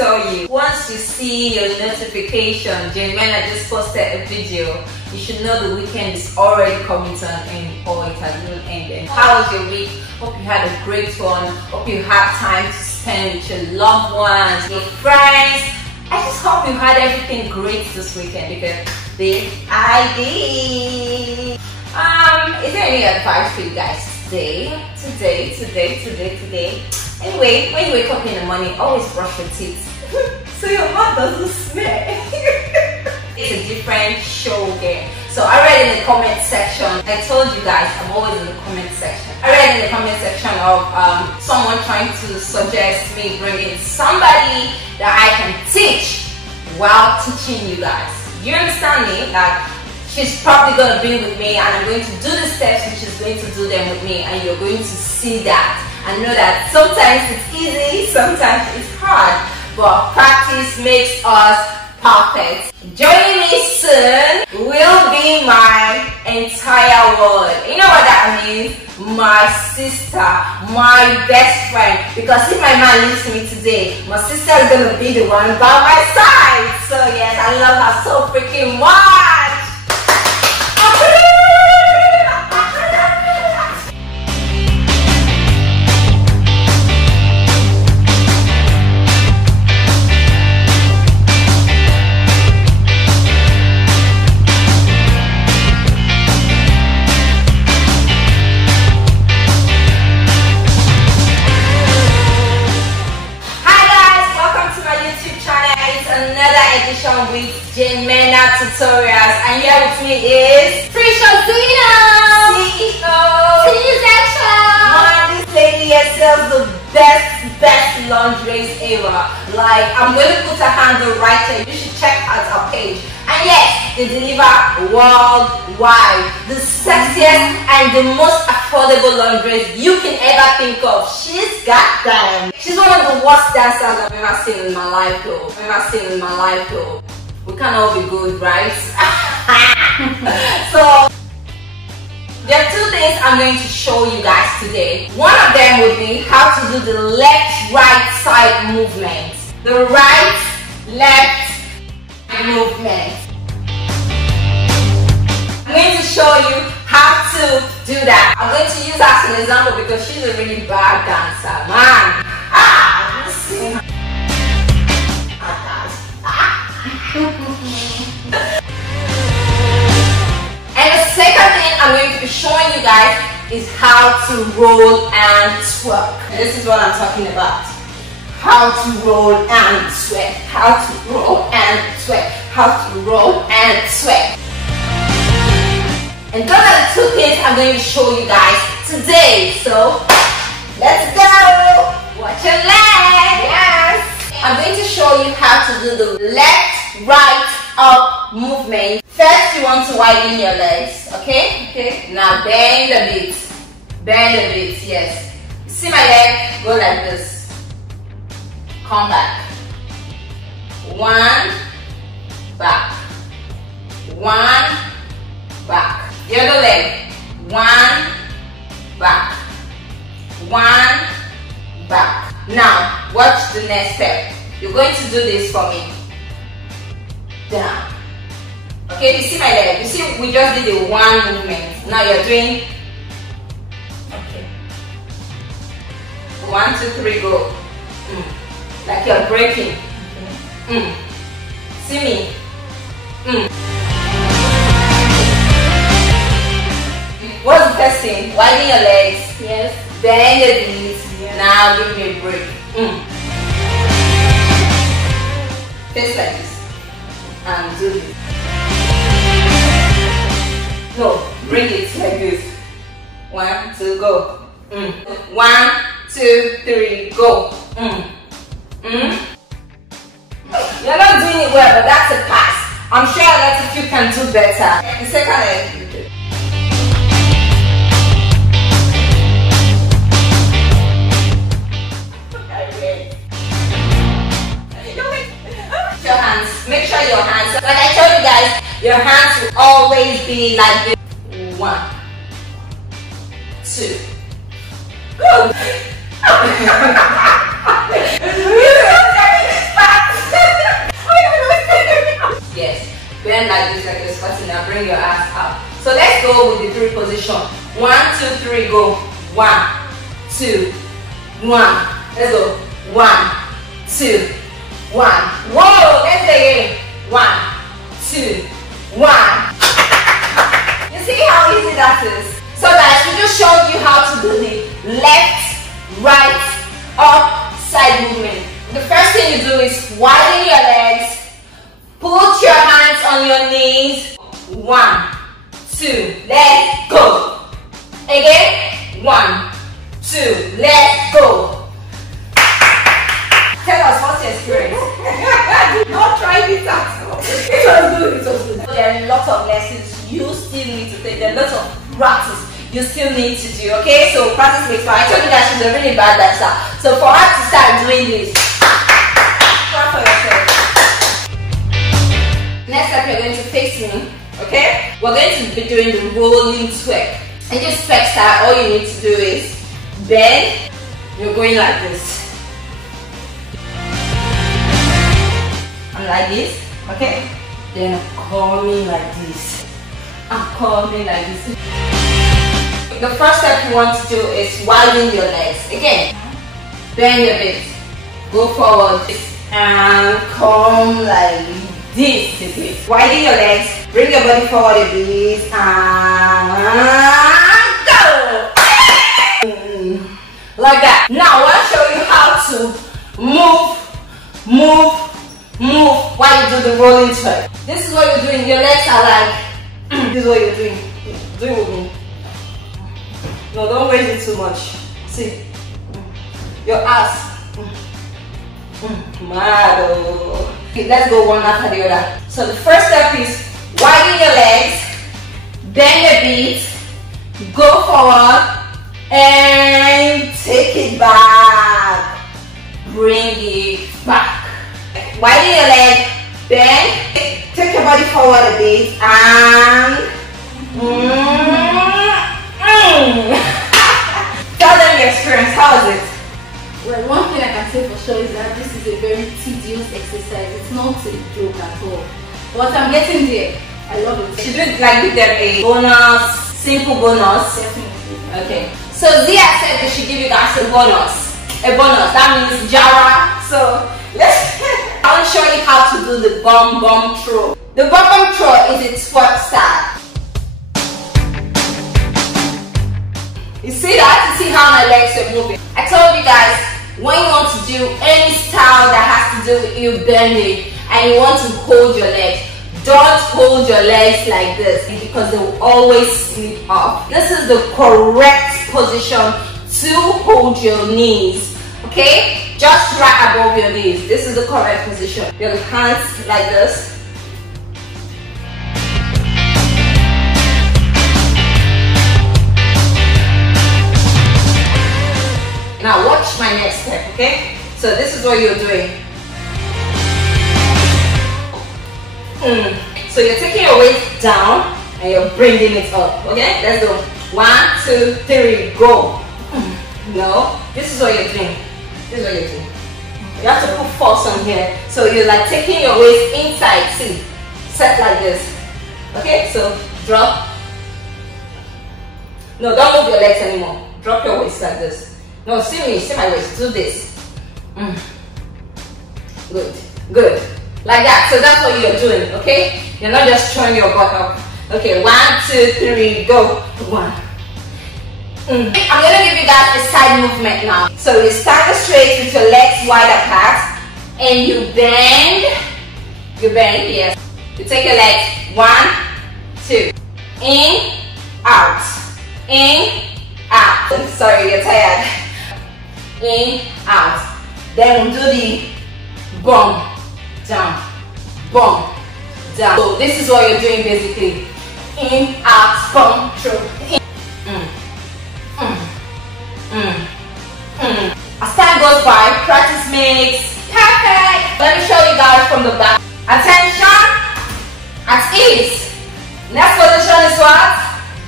tell you, once you see your notification, Janemena just posted a video, you should know the weekend is already coming to an end, or it has not ended. How was your week? Hope you had a great one. Hope you had time to spend with your loved ones, your friends. I just hope you had everything great this weekend, because this I did. Is there any advice for you guys today? Anyway, when you wake up in the morning, always brush your teeth so your mouth doesn't smell. It's a different show game. So I read in the comment section, I told you guys I'm always in the comment section. I read in the comment section of someone trying to suggest me bringing somebody that I can teach while teaching you guys. You understand me? Like, she's probably going to be with me and I'm going to do the steps and she's going to do them with me, and you're going to see that and know that sometimes it's easy, sometimes it's hard, but practice makes us perfect. Joining me soon will be my entire world. You know what that means? My sister, my best friend. Because if my man leaves me today, my sister is going to be the one by my side. So yes, I love her so freaking much. With Janemena tutorials, and here with me is CEO. This lady here sells the best lingerie ever. Like, I'm going to put her handle right here. You should check out her page. And yes, they deliver worldwide. The sexiest and the most affordable lingerie you can ever think of. She's got them. She's one of the worst dancers I've ever seen in my life though. We can't all be good, right? So there are two things I'm going to show you guys today. One of them would be how to do the left-right side movement. The right-left movement. I'm going to show you how to do that. I'm going to use her as an example because she's a really bad dancer, man. Listen. And the second thing I'm going to be showing you guys is how to roll and twerk. This is what I'm talking about. How to roll and twerk. How to roll and twerk. How to roll and twerk. And those are the two things I'm going to show you guys today. So let's go. Watch your leg. Yes. I'm going to show you how to do the left, right, up movement. First, you want to widen your legs, okay? Now bend a bit. Yes. You see my leg? Go like this. Come back. One, back. One, back. The other leg. One, back. One, back. Now, watch the next step. You're going to do this for me. Down. Okay, you see my leg? You see, we just did the one movement. Now you're doing. Okay. 1, 2, 3, go. Like you're breaking. See me? What's the first thing? Widen your legs. Yes. Bend your knees. Yes. Now give me a break. Face like this. And do this. No, bring it like this. 1, 2, go. 1, 2, 3, go. You're not doing it well, but that's a pass. I'm sure a lot of you can do better. The second leg. Your hands. Make sure your hands. Like I told you guys, your hands will always be like this. 1, 2. Go. 3, go. 1, 2, 1. Let's go. 1, 2, 1. Whoa, let's do it again. 1, 2, 1. You see how easy that is? So guys, we just showed you how to do the left, right, up, side movement. The first thing you do is widen your legs, put your hands on your knees. 1, 2, let's go. Again, 1, 2, let's go. Tell us what's your experience. Not try this at all. It was good, it was good. There are a lot of lessons you still need to take. There are lots of practice you still need to do, okay? So practice makes fun. I told you guys she's a really bad dancer. So for her to start doing this, clap for yourself. Next up, you're going to face me, okay? We're going to be doing the rolling twerk. In this twerk style, all you need to do is bend. You're going like this. And like this, okay? Then I'm coming like this. I'm coming like this. The first step you want to do is widen your legs. Again, bend your bit. Go forward and come like this a bit. Widen your legs. Bring your body forward a bit and go. Like that. Now I want to show you how to move while you do the rolling twerk. This is what you're doing. Your legs are like, this is what you're doing. Do it with me. No, don't raise it too much. See, your ass. Mad. Okay, let's go one after the other. So the first step is widen your legs, bend your feet, go forward, and take it back. Bring it back. Widen your leg, bend, take your body forward a bit, and tell them your experience. How is it? Well, one thing I can say for sure is that this is a very tedious exercise. It's not a joke at all. But I'm getting there. I love it. Should we like give them a bonus, simple bonus? Definitely. Okay. So Zia said they should give you guys a bonus. A bonus. That means Jara. So let's. I want to show you how to do the bum bum throw. The bum bum throw is a twerk style. You see that? You see how my legs are moving? I told you guys, when you want to do any style that has to do with you bending and you want to hold your legs, don't hold your legs like this because they will always slip off. This is the correct position to hold your knees, okay? Just right above your knees. This is the correct position. Your hands like this. Now watch my next step, okay? So this is what you're doing. So you're taking your weight down and you're bringing it up, okay? Let's go. 1, 2, 3, go. No, this is what you're doing. This is what you're doing. You have to put force on here. So you're like taking your waist inside. See, set like this. Okay, so drop. No, don't move your legs anymore. Drop your waist like this. No, see me, see my waist. Do this. Good, good. Like that. So that's what you're doing, okay? You're not just throwing your butt up. Okay, 1, 2, 3, go. 1. I'm gonna give you guys a side movement now. So you stand straight with your legs wide apart and you bend. You bend, yes. You take your legs. 1, 2. In, out. In, out. Sorry, you're tired. In, out. Then we'll do the bump, down, bump, down. So this is what you're doing basically. In, out, bump, through. In. As time goes by, practice makes perfect. Let me show you guys from the back. Attention, at ease. Next position is what?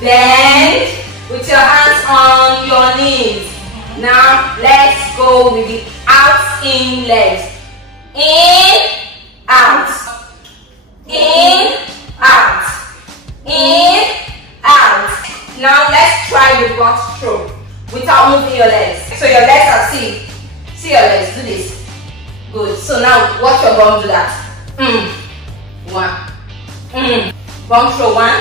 Bend with your hands on your knees. Now let's go with the out in legs. In, out. In, out. In, out. Now let's try the butt throw. See your legs, do this. Good. So now watch your bum do that. One. Bum throw, one.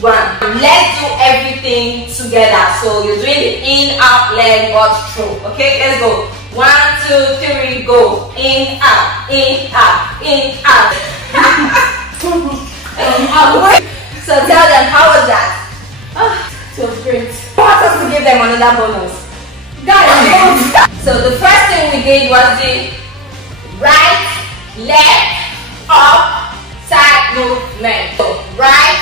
Let's do everything together. So you're doing the in, out, leg, butt throw. Okay, let's go. 1, 2, 3, go. In, out, in, out, in, out. So tell them, how was that? It was great. I want us to give them another bonus. Guys, so the first thing we did was the right, left, up, side movement. So right,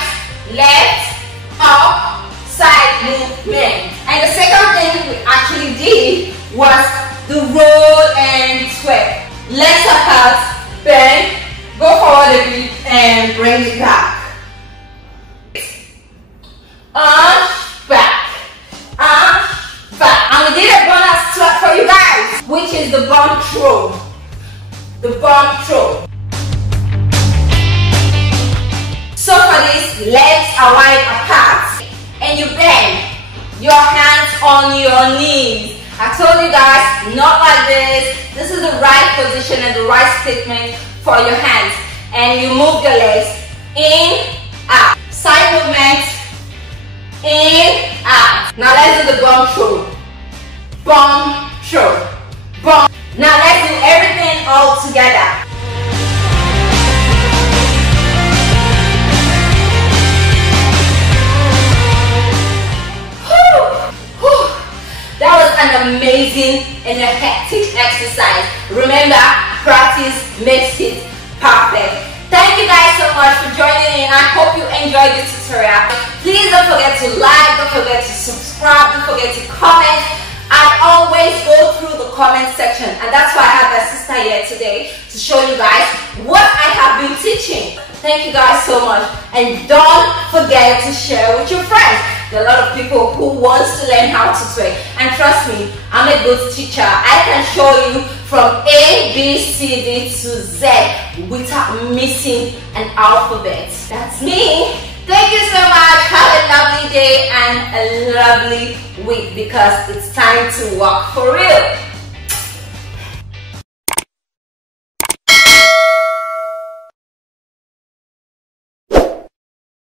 left, up, side movement. And the second thing we actually did was the roll and twerk. Legs apart, bend, go forward a bit and bring it back. Back, back. And we did a bonus twerk for you guys, which is the bum throw. The bum throw. So for this, legs are wide apart and you bend your hands on your knees. I told you guys, not like this. This is the right position and the right statement for your hands. And you move your legs in, out. Side movement, in, out. Now let's do the bum throw. Bum throw. Bum. Now let's do everything all together. That was an amazing and a hectic exercise. Remember, practice makes it perfect. Thank you guys so much for joining in. I hope you enjoyed the tutorial. Please don't forget to like, don't forget to subscribe, don't forget to comment. I always go through the comment section, and that's why I have my sister here today to show you guys what I have been teaching. Thank you guys so much, and don't forget to share with your friends. There are a lot of people who want to learn how to twerk, and trust me, I'm a good teacher. I can show you from A, B, C, D to Z without missing an alphabet. That's me. Thank you so much. Have a lovely day and a lovely week, because it's time to walk for real.